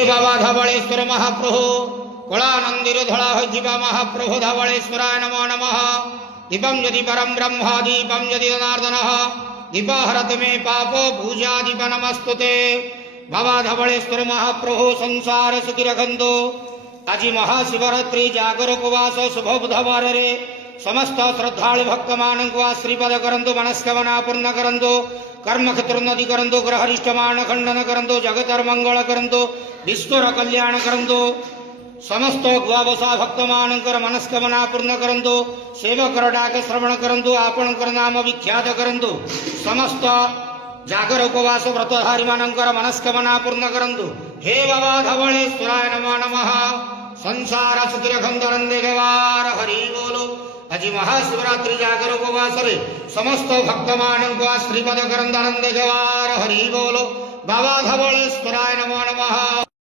बाबा धवलेश्वर महाप्रभु कलानंदीर धड़ा होइथिबा महाप्रभु धवलेश्वराय नमो नमः। दीपम यदि परम ब्रह्म दीपम यदि जनार्दन दीपहरत मे पापो पूजा दीप नमस्तुते। बाबा धवलेश्वर महाप्रभु संसार सुखी रखंतु। आज महाशिवरात्रि जागर उपवास शुभ बुधवार रे समस्त श्रद्धालु भक्त मानक आशीर्वाद करंतु, मनस्कामना पूर्ण करंतु, कर्म क्षेत्रोन्नति करंतु, ग्रहरिष्टमान खंडन करंतु, जगतर मंगल करंतु, विश्वर कल्याण करंतु। समस्त द्वादशा भक्त मानकर मनस्कामना पूर्ण करंतु, सेवकर डाक श्रवण करंतु, आपणकर नाम विख्यात करंतु। समस्त जागर उपवास व्रतधारी मानकर मनस्कामना पूर्ण करंतु। हे बाबा धवलेश्वराय नमो नमः। संसार सुखी रखंतु नंदे गवार हरि बोलो। आज महाशिवरात्रि जागर उपवास रे समस्त भक्त मानक आशीर्वाद करंतु नंदे गवार हरि बोलो। बाबा धवलेश्वराय नमो नमः।